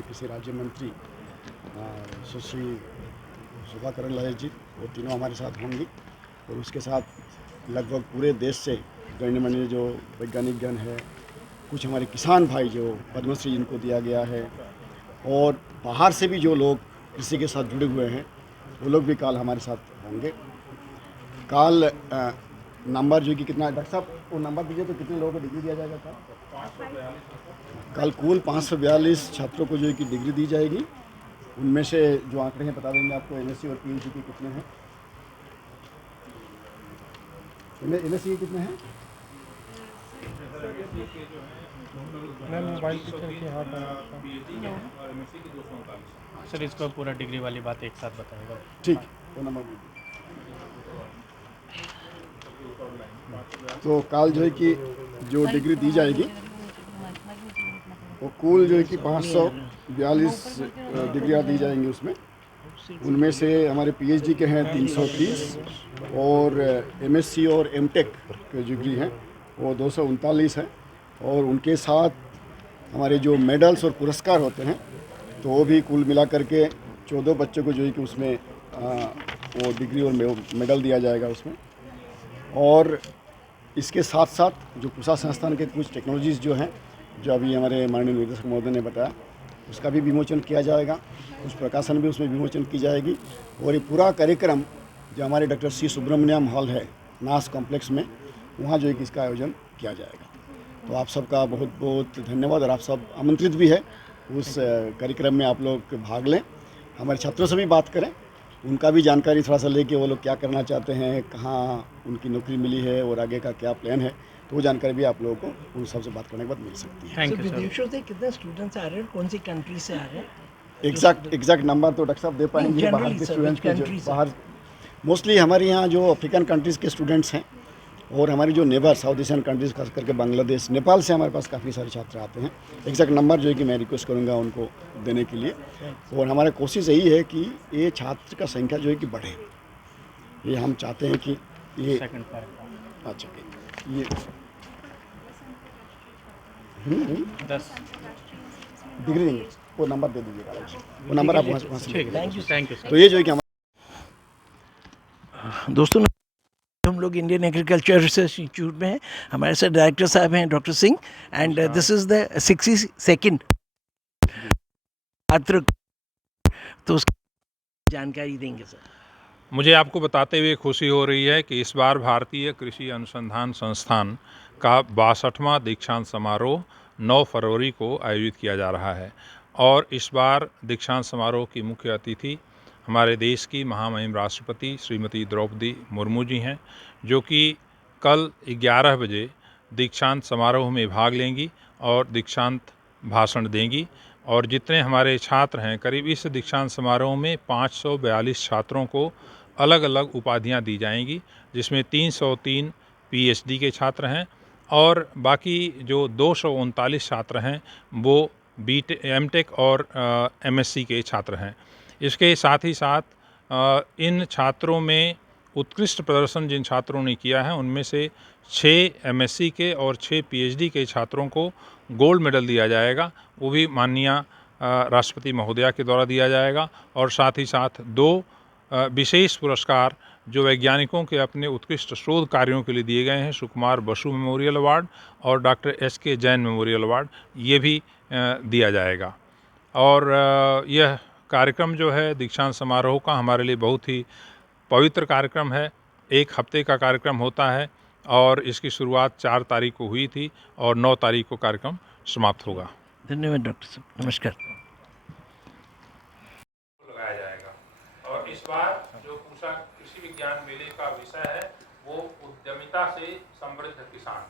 कृषि राज्य मंत्री सुश्री सुधाकरण लाल जी, वो तीनों हमारे साथ होंगी। और उसके साथ लगभग पूरे देश से गणमान्य जो वैज्ञानिक गण है, कुछ हमारे किसान भाई जो पद्मश्री जिनको दिया गया है, और बाहर से भी जो लोग कृषि के साथ जुड़े हुए हैं, वो लोग भी कल हमारे साथ होंगे। कल नंबर जो कि कितना है डॉक्टर साहब, वो नंबर दीजिए तो कितने लोगों को डिग्री दिया जाएगा? कल कुल 542 छात्रों को जो है कि डिग्री दी जाएगी। उनमें से जो आंकड़े हैं बता देंगे आपको। एमएससी और पीएचडी के कितने हैं? एमएससी के कितने हैं? मोबाइल सर, इसको पूरा डिग्री वाली बात एक साथ बताएगा। ठीक, वो नंबर तो कल जो है कि जो डिग्री दी जाएगी वो कुल जो है कि 542 डिग्रियाँ दी जाएंगी। उसमें उनमें से हमारे पीएचडी के हैं 330 और एमएससी और एमटेक के डिग्री हैं वो 239 हैं। और उनके साथ हमारे जो मेडल्स और पुरस्कार होते हैं तो वो भी कुल मिला करके 14 बच्चों को जो है कि उसमें वो डिग्री और मेडल दिया जाएगा उसमें। और इसके साथ साथ जो पूसा संस्थान के कुछ टेक्नोलॉजीज़ जो हैं, जो अभी हमारे माननीय निदेशक महोदय ने बताया, उसका भी विमोचन किया जाएगा। कुछ प्रकाशन भी उसमें विमोचन की जाएगी। और ये पूरा कार्यक्रम जो हमारे डॉक्टर सी सुब्रमण्यम हॉल है नास कॉम्प्लेक्स में, वहाँ जो है कि इसका आयोजन किया जाएगा। तो आप सबका बहुत बहुत धन्यवाद। और आप सब आमंत्रित भी है उस कार्यक्रम में, आप लोग भाग लें, हमारे छात्रों से भी बात करें, उनका भी जानकारी थोड़ा सा लेके वो लोग क्या करना चाहते हैं, कहाँ उनकी नौकरी मिली है और आगे का क्या प्लान है, तो वो जानकारी भी आप लोगों को उन सबसे बात करने के बाद मिल सकती है। विदेशों से कितने स्टूडेंट्स आ रहे हैं, कौन सी कंट्री से आ रहे हैं? एग्जैक्ट नंबर तो डॉक्टर साहब दे पाएंगे बाहर के स्टूडेंट्स के, जो बाहर मोस्टली हमारे यहाँ जो अफ्रीकन कंट्रीज़ के स्टूडेंट्स हैं और हमारी जो नेबर साउथ एशियन कंट्रीज़ खास करके बांग्लादेश, नेपाल से हमारे पास काफ़ी सारे छात्र आते हैं। एग्जैक्ट नंबर जो है कि मैं रिक्वेस्ट करूँगा उनको देने के लिए। और हमारी कोशिश यही है कि ये छात्र का संख्या जो है कि बढ़े। ये हम चाहते हैं कि ये अच्छा ये 10 डिग्री देंगे, वो नंबर दे दीजिएगा, वो नंबर आप वहाँ से। Thank you. तो ये जो है कि हमारा दोस्तों, हम लोग इंडियन एग्रीकल्चर रिसर्च इंस्टीट्यूट में हैं। हमारे साथ डायरेक्टर साहब हैं doctor Singh, and this is the 62nd छात्र, तो उसकी जानकारी देंगे सर। मुझे आपको बताते हुए खुशी हो रही है कि इस बार भारतीय कृषि अनुसंधान संस्थान का 62वां दीक्षांत समारोह 9 फरवरी को आयोजित किया जा रहा है। और इस बार दीक्षांत समारोह की मुख्य अतिथि हमारे देश की महामहिम राष्ट्रपति श्रीमती द्रौपदी मुर्मू जी हैं, जो कि कल 11 बजे दीक्षांत समारोह में भाग लेंगी और दीक्षांत भाषण देंगी। और जितने हमारे छात्र हैं, करीब इस दीक्षांत समारोह में 542 छात्रों को अलग अलग उपाधियां दी जाएंगी, जिसमें 303 पीएचडी के छात्र हैं और बाकी जो 239 छात्र हैं वो एमटेक और एमएससी के छात्र हैं। इसके साथ ही साथ इन छात्रों में उत्कृष्ट प्रदर्शन जिन छात्रों ने किया है, उनमें से 6 एमएससी के और 6 पीएचडी के छात्रों को गोल्ड मेडल दिया जाएगा। वो भी माननीय राष्ट्रपति महोदया के द्वारा दिया जाएगा। और साथ ही साथ 2 विशेष पुरस्कार जो वैज्ञानिकों के अपने उत्कृष्ट शोध कार्यों के लिए दिए गए हैं, सुकुमार बसु मेमोरियल अवार्ड और doctor S K. Jain memorial award, ये भी दिया जाएगा। और यह कार्यक्रम जो है दीक्षांत समारोह का हमारे लिए बहुत ही पवित्र कार्यक्रम है। 1 हफ्ते का कार्यक्रम होता है और इसकी शुरुआत 4 तारीख को हुई थी और 9 तारीख को कार्यक्रम समाप्त होगा। धन्यवाद डॉक्टर साहब, नमस्कार। लगाया जाएगा। और इस बार जो पूसा कृषि विज्ञान मेले का विषय है वो उद्यमिता से समृद्ध किसान,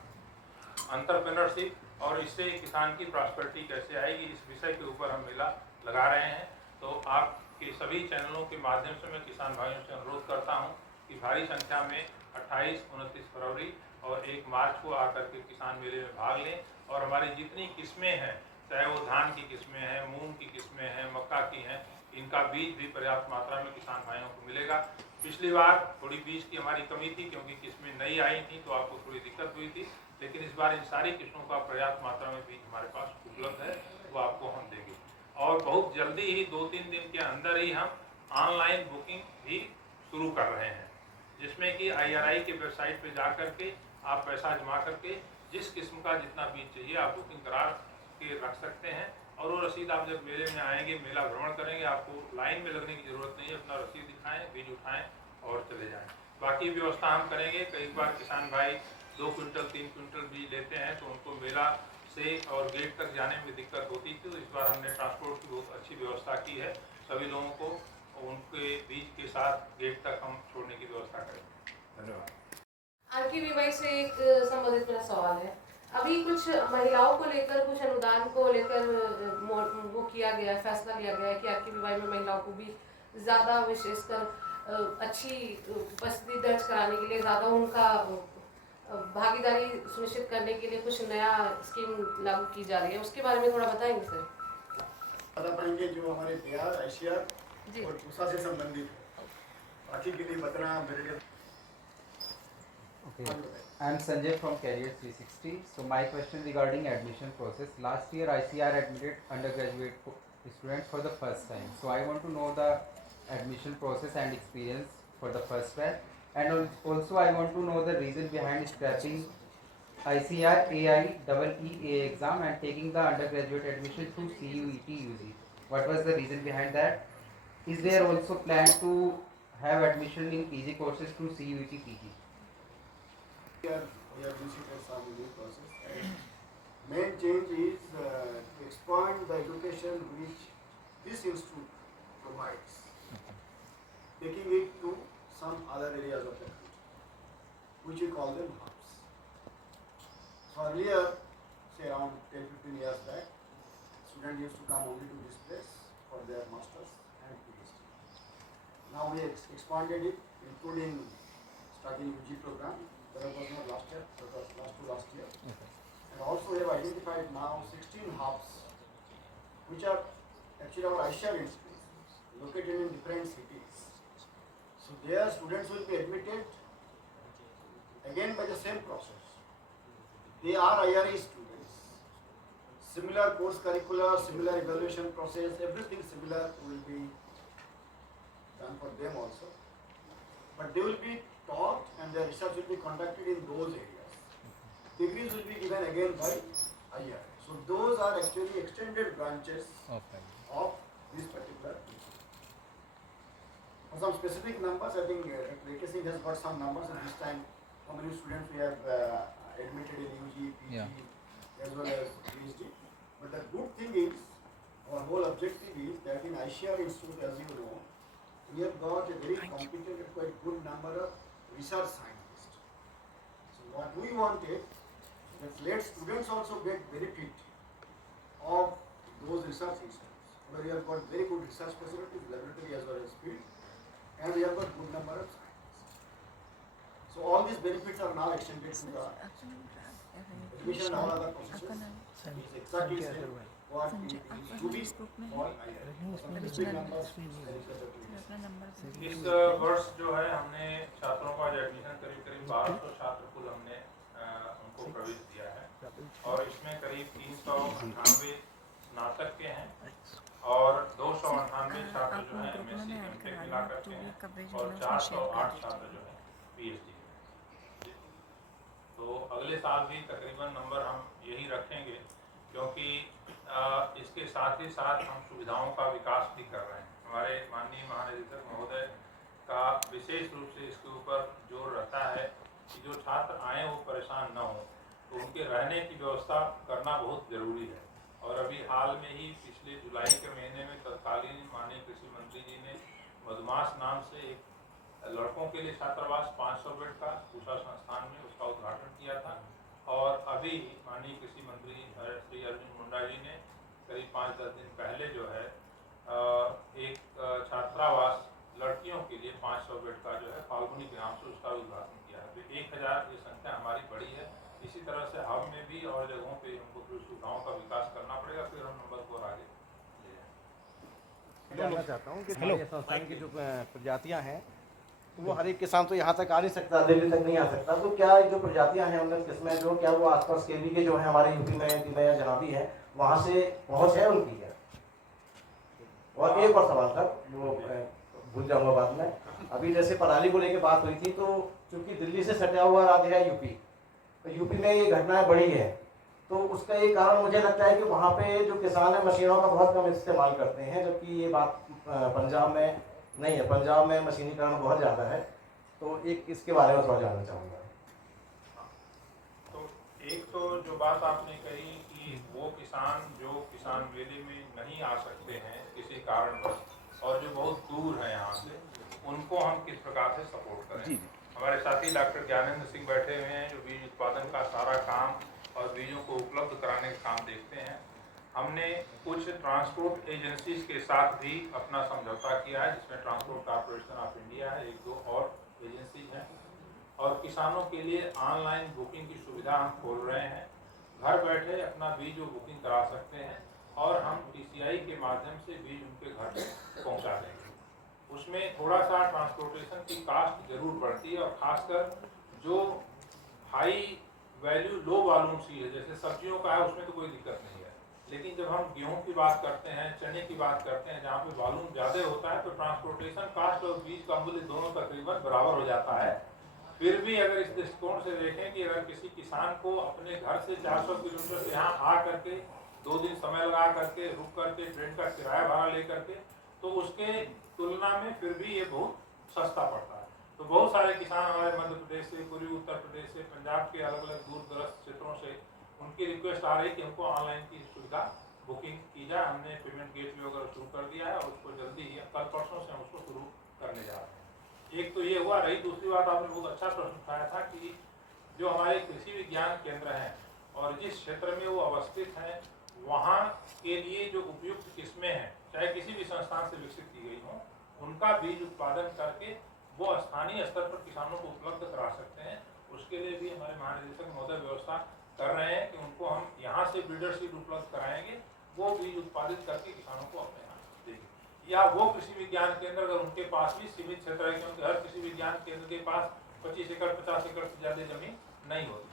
एंटरप्रेन्योरशिप, और इससे किसान की प्रॉस्पेरिटी कैसे आएगी, इस विषय के ऊपर हम मेला लगा रहे हैं। तो आपके सभी चैनलों के माध्यम से मैं किसान भाइयों से अनुरोध करता हूं कि भारी संख्या में 28, 29 फरवरी और 1 मार्च को आकर के किसान मेले में भाग लें। और हमारी जितनी किस्में हैं, चाहे वो धान की किस्में हैं, मूंग की किस्में हैं, मक्का की हैं, इनका बीज भी पर्याप्त मात्रा में किसान भाइयों को मिलेगा। पिछली बार थोड़ी बीज की हमारी कमी थी क्योंकि किस्में नई आई थी तो आपको थोड़ी दिक्कत हुई थी, लेकिन इस बार इन सारी किस्मों का पर्याप्त मात्रा में बीज हमारे पास उपलब्ध है, वो आपको हम देंगे। और बहुत जल्दी ही 2-3 दिन के अंदर ही हम ऑनलाइन बुकिंग भी शुरू कर रहे हैं, जिसमें कि IRI के वेबसाइट पे जा करके आप पैसा जमा करके जिस किस्म का जितना बीज चाहिए आप बुकिंग करा के रख सकते हैं। और वो रसीद आप जब मेले में आएंगे, मेला भ्रमण करेंगे, आपको लाइन में लगने की ज़रूरत नहीं है, अपना रसीद दिखाएं, बीज उठाएं और चले जाएं। बाकी व्यवस्था हम करेंगे। कई बार किसान भाई 2 क्विंटल 3 क्विंटल बीज लेते हैं तो उनको मेला से और गेट तक जाने में दिक्कत होती थी, तो इस बार हमने ट्रांसपोर्ट की बहुत अच्छी व्यवस्था की है। सभी लोगों को उनके बीज के साथ गेट तक हम छोड़ने की व्यवस्था करेंगे। धन्यवाद। RKVY से एक संबंधित मेरा सवाल है। अभी कुछ महिलाओं को लेकर, कुछ अनुदान को लेकर वो किया गया है, फैसला लिया गया है कि RKVY में महिलाओं को भी ज़्यादा विशेषकर अच्छी उपस्थिति दर्ज कराने के लिए, ज़्यादा उनका भागीदारी सुनिश्चित करने के लिए कुछ नया स्कीम लागू की जा रही है, उसके बारे में थोड़ा बताएंगे सर? बता पाएंगे जो हमारे बिहार, एशिया जी। और पूसा से संबंधित है, बाकी के लिए बताना मेरे लिए। Okay, I am Sanjay from Career 360. So my question regarding admission process. Last year ICR admitted undergraduate students for the first time. So I want to know the admission process and experience for the first time. And also I want to know the reason behind scrapping ICR AIEEE exam and taking the undergraduate admission through CUET UG. What was the reason behind that? Is there also plan to have admission in PG courses through CUET PG? We have visited some new process. And main change is to expand the education which this institute provides, taking it to some other areas of the country, which we call them hubs. So earlier, say around 10-15 years back, students used to come only to this place for their masters and PhD. Now we expanded it, including starting UG program. That was not last year, that was last year. And also we have identified now 16 hubs, which are actually our ICR institutes, located in different cities. So there students will be admitted again by the same process. They are IRE students. Similar course curricular, similar evaluation process, everything similar will be done for them also. But they will be taught and their research will be conducted in those areas. Degrees will be given again by IRE. So those are actually extended branches of this particular institute. For some specific numbers, I think Dr. Singh has got some numbers at this time. How many students we have admitted in UG, PG, as well as PhD. But the good thing is, our whole objective is that in ICR Institute, as you know, we have got a very competent and quite good number of research scientists. So what we wanted, that let students also get benefit of those research institutes, where we have got very good research facilities, laboratory as well as field, and we have got good number of scientists. So all these benefits are now extended to the admission and all other processes. It's exactly the same what it is to be for IIT. Some specific numbers, there is a इस वर्ष जो है हमने छात्रों का admission करीब 1200 छात्र कुल हमने उनको प्रवेश दिया है, और इसमें करीब 398 स्नातक के हैं और 298 छात्र जो हैं MSc MTech मिला करके हैं और 408 छात्र जो हैं PhD में। तो अगले साल भी तकरीबन नंबर हम यही रखेंगे, क्योंकि इसके साथ ही साथ हम सुविधाओं का विकास भी कर रहे हैं। हमारे माननीय महानिदेशक महोदय का विशेष रूप से इसके ऊपर जोर रहता है कि जो छात्र आए वो परेशान न हो, तो उनके रहने की व्यवस्था करना बहुत ज़रूरी है। और अभी हाल में ही पिछले जुलाई के महीने में तत्कालीन माननीय कृषि मंत्री जी ने मधुमास नाम से एक लड़कों के लिए छात्रावास 500 बेड का पूसा संस्थान में उसका उद्घाटन किया था। और अभी माननीय कृषि मंत्री श्री अर्जुन मुंडा जी ने करीब 5-10 दिन पहले जो है एक छात्रावास लड़कियों के लिए 500 बेड का जो है फाल्गुनी ग्राम से उसका उद्घाटन किया है। तो 1000 ये संख्या हमारी बड़ी है। इसी तरह से हब में भी और जगहों पे हमको सुविधाओं का विकास करना पड़ेगा, फिर हम नंबर को आगे ले जाएंगे। जानना चाहता हूँ कि हमारे संस्थान की जो प्रजातियाँ हैं वो हर एक किसान तो यहाँ तक आ नहीं सकता, दिल्ली तक नहीं आ सकता, तो क्या जो प्रजातियाँ हैं उन्नत किस्में जो क्या वो आसपास के भी के जो है हमारे यूपी में या जनाबी है वहाँ से पहुँच है उनकी क्या? और एक और सवाल था, वो भूल जाऊंगा बाद में। अभी जैसे पराली को लेकर बात हुई थी, तो चूंकि दिल्ली से सटा हुआ राज्य है यूपी, तो यूपी में ये घटनाएं बढ़ी है, तो उसका एक कारण मुझे लगता है कि वहाँ पे जो किसान है मशीनों का बहुत कम इस्तेमाल करते हैं, जबकि ये बात पंजाब में नहीं है। पंजाब में मशीनीकरण बहुत ज़्यादा है, तो एक इसके बारे में थोड़ा जानना चाहूँगा। तो एक तो जो बात आपने कही कि वो किसान जो किसान मेले में नहीं आ सकते हैं किसी कारणवश और जो बहुत दूर है यहाँ से, उनको हम किस प्रकार से सपोर्ट करें। हमारे साथी डॉक्टर ज्ञानेंद्र सिंह बैठे हुए हैं जो बीज उत्पादन का सारा काम और बीजों को उपलब्ध कराने का काम देखते हैं। हमने कुछ ट्रांसपोर्ट एजेंसीज के साथ भी अपना समझौता किया है, जिसमें ट्रांसपोर्ट कॉर्पोरेशन ऑफ इंडिया है, एक दो और एजेंसीज हैं, और किसानों के लिए ऑनलाइन बुकिंग की सुविधा हम खोल रहे हैं। घर बैठे अपना बीज वो बुकिंग करा सकते हैं और हम TCI के माध्यम से बीज उनके घर तक पहुंचा देंगे। उसमें थोड़ा सा ट्रांसपोर्टेशन की कास्ट जरूर बढ़ती है, और खासकर जो high value low volume seed है, जैसे सब्जियों का है, उसमें तो कोई दिक्कत नहीं है। लेकिन जब हम गेहूं की बात करते हैं, चने की बात करते हैं, जहाँ पे वॉल्यूम ज़्यादा होता है, तो ट्रांसपोर्टेशन कास्ट और बीज का मूल्य दोनों तकरीबन बराबर हो जाता है। फिर भी अगर इस दृष्टिकोण से देखें कि अगर किसी किसान को अपने घर से 400 किलोमीटर से यहाँ आ करके 2 दिन समय लगा करके रुक करके ट्रेन का किराया भाड़ा ले करके, तो उसके तुलना में फिर भी ये बहुत सस्ता पड़ता है। तो बहुत सारे किसान हमारे मध्य प्रदेश से, पूर्वी उत्तर प्रदेश से, पंजाब के अलग अलग दूर दराज क्षेत्रों से उनकी रिक्वेस्ट आ रही है कि हमको ऑनलाइन की सुविधा बुकिंग की जाए। हमने पेमेंट गेटवे वगैरह शुरू कर दिया है और उसको जल्दी ही कल परसों से हम उसको शुरू करने जा रहे हैं। एक तो ये हुआ। रही दूसरी बात, आपने बहुत अच्छा प्रश्न उठाया था कि जो हमारे कृषि विज्ञान केंद्र हैं और जिस क्षेत्र में वो अवस्थित हैं, वहाँ के लिए जो उपयुक्त किस्में हैं, चाहे किसी भी संस्थान से विकसित की गई हों, उनका बीज उत्पादन करके वो स्थानीय स्तर पर किसानों को उपलब्ध करा सकते हैं। उसके लिए भी हमारे महानिदेशक महोदय व्यवस्था कर रहे हैं कि उनको हम यहाँ से ब्रीडर सीड उपलब्ध कराएंगे, वो बीज उत्पादित करके किसानों को अपने यहाँ देंगे। या वो कृषि विज्ञान केंद्र अगर उनके पास भी सीमित क्षेत्र है, क्योंकि हर कृषि विज्ञान केंद्र के पास 25 एकड़ 50 एकड़ से ज़्यादा जमीन नहीं होती,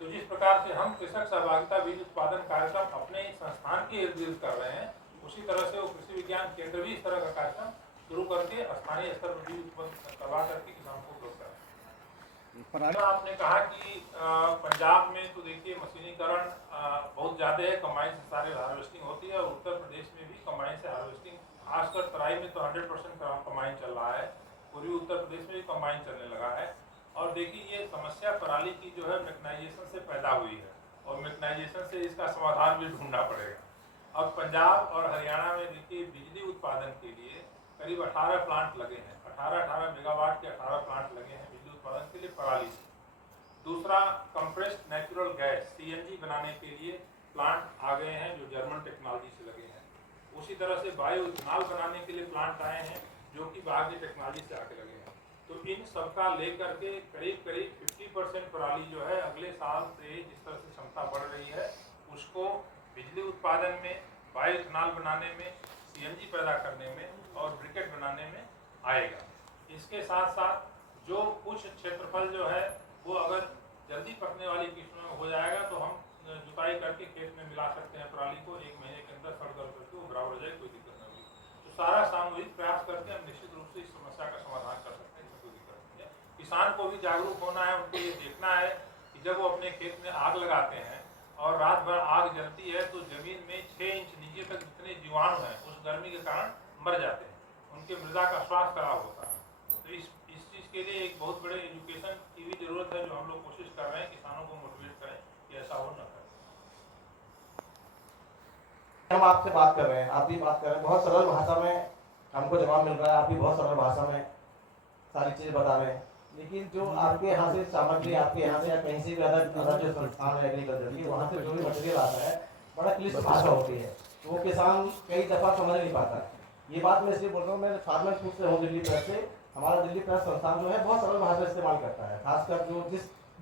तो जिस प्रकार से हम कृषक सहभागिता बीज उत्पादन कार्यक्रम अपने संस्थान के इर्द गिर्द कर रहे हैं, उसी तरह से वो कृषि विज्ञान केंद्र भी इस तरह का कार्यक्रम शुरू करके स्थानीय स्तर पर बीज उत्पन्न करवा करके किसानों को उपलब्ध कराएं। आपने कहा कि पंजाब में तो देखिए मशीनीकरण बहुत ज़्यादा है, कंबाइन से सारे हार्वेस्टिंग होती है, और उत्तर प्रदेश में भी कंबाइन से हार्वेस्टिंग, खासकर तराई में तो 100% कंबाइन चल रहा है, पूर्वी उत्तर प्रदेश में भी कंबाइन चलने लगा है। और देखिए ये समस्या पराली की जो है मैकेनाइजेशन से पैदा हुई है, और मैकेनाइजेशन से इसका समाधान भी ढूंढना पड़ेगा। अब पंजाब और हरियाणा में देखिए बिजली उत्पादन के लिए करीब 18 प्लांट लगे हैं, 18 मेगावाट के 18 प्लांट लगे हैं बिजली उत्पादन के लिए पराली से। दूसरा, कंप्रेस्ड नेचुरल गैस CNG बनाने के लिए प्लांट आ गए हैं जो जर्मन टेक्नोलॉजी से लगे हैं। उसी तरह से बायो इथेनॉल बनाने के लिए प्लांट आए हैं जो कि बाहर की टेक्नोलॉजी से आके लगे हैं। तो इन सबका लेकर के करीब 50% पराली जो है अगले साल से जिस तरह से क्षमता बढ़ रही है, उसको बिजली उत्पादन में, बायो इथेनॉल बनाने में, CNG पैदा करने में और ब्रिकेट बनाने में आएगा। इसके साथ साथ जो कुछ क्षेत्रफल जो है वो अगर जल्दी पकने वाली किस्मों में हो जाएगा, तो हम जुताई करके खेत में मिला सकते हैं पराली को, 1 महीने के अंदर सड़ करके वो बराबर हो जाए, कोई दिक्कत नहीं होगी। तो सारा सामूहिक प्रयास करके हम निश्चित रूप से इस समस्या का समाधान कर सकते हैं, इसमें कोई दिक्कत नहीं है। किसान को भी जागरूक होना है, उनको ये देखना है कि जब वो अपने खेत में आग लगाते हैं और रात भर आग जलती है, तो जमीन में 6 इंच नीचे तक जितने जीवाणु हैं उस गर्मी के कारण मर जाते हैं, उनके मृदा का स्वास्थ्य खराब होता है। तो इस चीज़ के लिए एक बहुत बड़े एजुकेशन की भी जरूरत है, जो हम लोग कोशिश कर रहे हैं किसानों को मोटिवेट करें कि ऐसा हो न करें। हम आपसे बात कर रहे हैं, आप भी बात कर रहे हैं, बहुत सरल भाषा में हमको जवाब मिल रहा है, आप भी बहुत सरल भाषा में सारी चीज़ें बता रहे हैं, लेकिन जो आपके यहाँ से सामग्री, आपके यहाँ से या कहीं से भी अलग जो संस्थान है एग्रीकल्चर की, वहाँ से जो भी मटेरियल आता है बड़ा क्लिष्ट भाषा होती है, तो वो किसान कई दफ़ा समझ नहीं पाता है। ये बात मैं इसलिए बोल रहा हूँ, मैं फार्मर फूड से हूँ दिल्ली प्रेस से। हमारा दिल्ली प्रेस संस्थान जो है बहुत सरल भाषा इस्तेमाल करता है, खासकर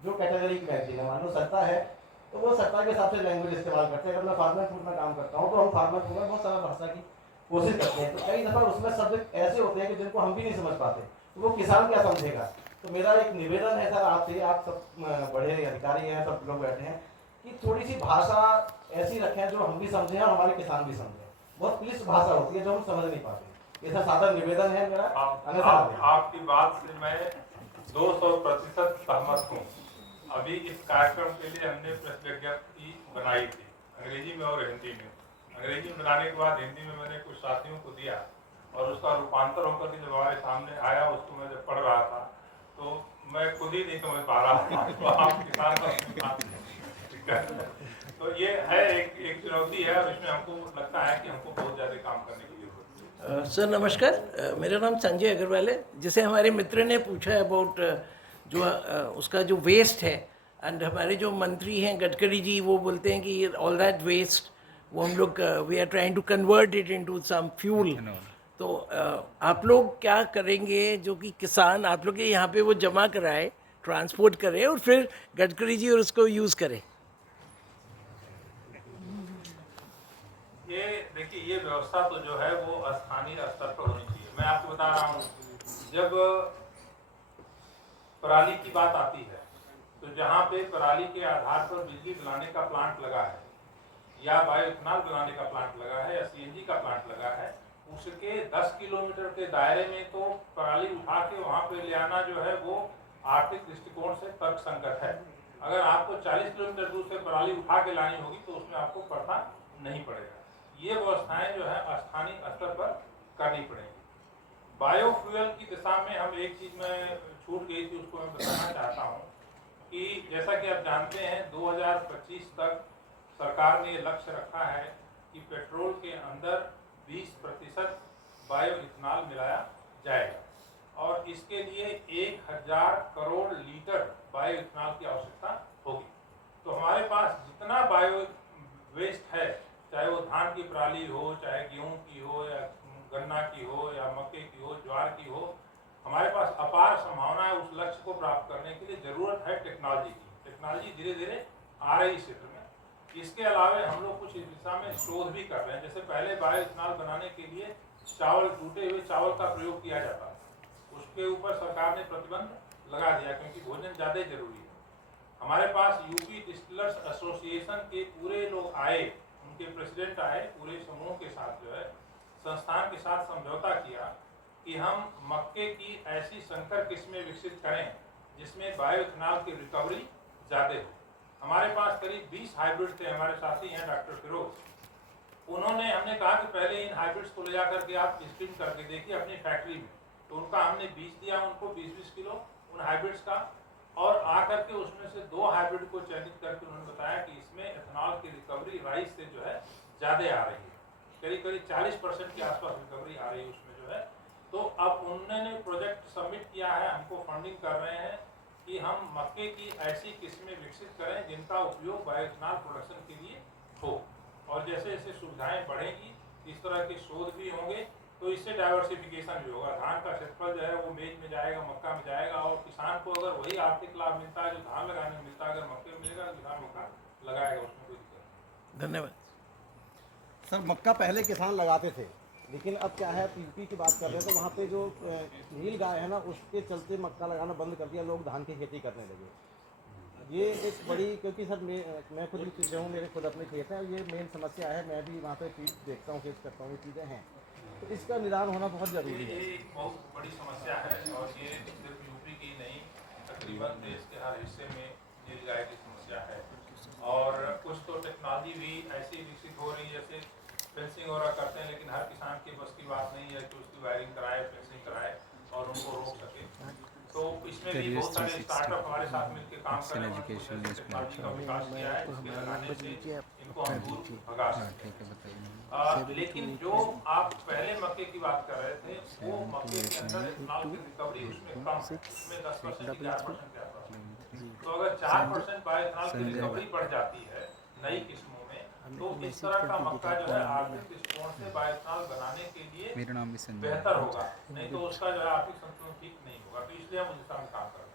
जो कैटेगरी की मैगजीन है, मान लो सत्ता है तो वो सत्ता के हिसाब से लैंग्वेज इस्तेमाल करते हैं। अगर मैं फार्मर फूड में काम करता हूँ तो हम फार्मर फूड में बहुत सरल भाषा की कोशिश करते हैं, तो कई दफ़ा उसमें शब्द ऐसे होते हैं कि जिनको हम भी नहीं समझ पाते, तो वो किसान क्या समझेगा। तो मेरा एक निवेदन है सर आपसे, आप सब बड़े अधिकारी हैं, सब लोग बैठे हैं, कि थोड़ी सी भाषा ऐसी रखें जो हम भी समझें और हमारे किसान भी समझें। बहुत क्लिष्ट भाषा होती है जो हम समझ नहीं पाते। ऐसा सादर निवेदन है मेरा, अन्यथा आपकी बात से मैं 200% सहमत हूँ। अभी इस कार्यक्रम के लिए हमने प्रेस विज्ञप्ति बनाई थी अंग्रेजी में और हिंदी में। अंग्रेजी में बनाने के बाद हिंदी में मैंने कुछ साथियों को दिया और उसका रूपांतर होकर के जब हमारे सामने आया, उसको मैं जब पढ़ रहा था तो मैं खुद ही नहीं समझ पा रहा था। तो आप किसान का तो ये है एक चुनौती है और इसमें हमको लगता है कि हमको बहुत ज़्यादा काम करने की जरूरत है। सर नमस्कार, मेरा नाम संजय अग्रवाल है। जैसे हमारे मित्र ने पूछा अबाउट जो उसका जो वेस्ट है, एंड हमारे जो मंत्री हैं गडकरी जी, वो बोलते हैं कि ऑल दैट वेस्ट वो हम लोग we are trying to convert it into some fuel. तो आप लोग क्या करेंगे जो कि किसान आप लोग के यहाँ पे वो जमा कराए, ट्रांसपोर्ट करे और फिर गडकरी जी और उसको यूज़ करें? ये देखिए, ये व्यवस्था तो जो है वो स्थानीय स्तर पर होनी चाहिए। मैं आपको बता रहा हूँ, जब पराली की बात आती है तो जहाँ पे पराली के आधार पर बिजली बनाने का प्लांट लगा है या बायोइथेनॉल बनाने का प्लांट लगा है या सीएनजी का प्लांट लगा है, उसके 10 किलोमीटर के दायरे में तो पराली उठा के वहाँ पे ले आना जो है वो आर्थिक दृष्टिकोण से तर्कसंगत है। अगर आपको 40 किलोमीटर दूर से पराली उठा के लानी होगी तो उसमें आपको पड़ता नहीं पड़ेगा। ये व्यवस्थाएं जो है स्थानीय स्तर पर करनी पड़ेंगी। बायोफ्यूल की दिशा में हम एक चीज़ में छूट गई थी, उसको मैं बताना चाहता हूँ कि जैसा कि आप जानते हैं 2025 तक सरकार ने ये लक्ष्य रखा है कि पेट्रोल के अंदर 20% बायोइथेनॉल मिलाया जाएगा और इसके लिए 1000 करोड़ लीटर बायोइथेनॉल की आवश्यकता होगी। तो हमारे पास जितना बायो वेस्ट है, चाहे वो धान की पराली हो, चाहे गेहूं की हो या गन्ना की हो या मक्के की हो, ज्वार की हो, हमारे पास अपार संभावना है उस लक्ष्य को प्राप्त करने के लिए। ज़रूरत है टेक्नोलॉजी की। टेक्नोलॉजी धीरे धीरे आ रही इस क्षेत्र में। इसके अलावा हम लोग कुछ इस दिशा में शोध भी कर रहे हैं। जैसे पहले बायोइथेनॉल बनाने के लिए चावल, टूटे हुए चावल का प्रयोग किया जाता है, उसके ऊपर सरकार ने प्रतिबंध लगा दिया क्योंकि भोजन ज़्यादा जरूरी है। हमारे पास यूपी डिस्टिलर्स एसोसिएशन के पूरे लोग आए, उनके प्रेसिडेंट आए, पूरे समूह के साथ जो है संस्थान के साथ समझौता किया कि हम मक्के की ऐसी संकर किस्में विकसित करें जिसमें बायोइथेनॉल की रिकवरी ज़्यादा हो। हमारे पास करीब 20 हाइब्रिड थे। हमारे साथी हैं डॉक्टर फिरोज, उन्होंने हमने कहा कि पहले इन हाइब्रिड्स को ले जाकर के आप टेस्टिंग करके देखिए अपनी फैक्ट्री में। तो उनका हमने बीज दिया उनको 20-20 किलो उन हाइब्रिड्स का, और आकर के उसमें से 2 हाइब्रिड को चयनित करके उन्होंने बताया कि इसमें एथेनॉल की रिकवरी राइस से जो है ज़्यादा आ रही है, करीब 40% के आसपास रिकवरी आ रही है उसमें जो है। तो अब उन्होंने प्रोजेक्ट सबमिट किया है, हमको फंडिंग कर रहे हैं कि हम मक्के की ऐसी किस्में विकसित करें जिनका उपयोग बायोइथेनॉल प्रोडक्शन के लिए हो। और जैसे जैसे सुविधाएं बढ़ेंगी इस तरह के शोध भी होंगे तो इससे डाइवर्सिफिकेशन भी होगा। धान का क्षेत्रफल जो है वो मेज में जाएगा, मक्का में जाएगा, और किसान को अगर वही आर्थिक लाभ मिलता है जो धान लगाने में मिलता है, अगर मक्के में मिलेगा तो किसान मक्का लगाएगा, उसमें कोई दिक्कत नहीं। धन्यवाद सर। मक्का पहले किसान लगाते थे, लेकिन अब क्या है, यूपी की बात कर रहे हैं तो वहाँ पे जो नील गाय है ना, उसके चलते मक्का लगाना बंद कर दिया, लोग धान की खेती करने लगे। ये एक बड़ी, क्योंकि सर मैं खुद भी हूँ, मेरे खुद अपने खेत हैं, ये मेन समस्या है। मैं भी वहाँ पे फील्ड देखता हूँ, फेस करता हूँ, ये चीज़ें हैं, तो इसका निदान होना बहुत ज़रूरी है। ये बहुत बड़ी समस्या है और ये सिर्फ यूपी की नहीं, तकरीबन देश के हर हिस्से में नील गाय की समस्या है। और कुछ तो टेक्नोलॉजी भी ऐसी विकसित हो रही है, जैसे फेंसिंग वगैरह करते हैं, लेकिन हर किसान के बस की बात नहीं है कि उसकी वायरिंग कराए, फेंसिंग कराए और उनको रोक सके। तो इसमें भी बहुत सारे स्टार्टअप हमारे साथ मिलकर काम कर रहे हैं, टेक्नोलॉजी का विकास किया है, इसके लगाने से इनको हम दूर भगा सकते हैं। लेकिन जो आप पहले मक्के की बात कर रहे थे, वो मक्के के अंदर एथेनॉल की रिकवरी उसमें कम है, उसमें 10% की 8% के आसपास। तो अगर 4% बायोइथेनॉल की रिकवरी बढ़ जाती है नई किस्मों में, तो इस तरह का मक्का जो है आर्थिक दृष्टिकोण से बायोइथेनॉल बनाने के लिए बेहतर होगा, नहीं तो उसका जो है आर्थिक संतुलन ठीक नहीं होगा। तो इसलिए हम उस दिशा में काम कर रहे हैं।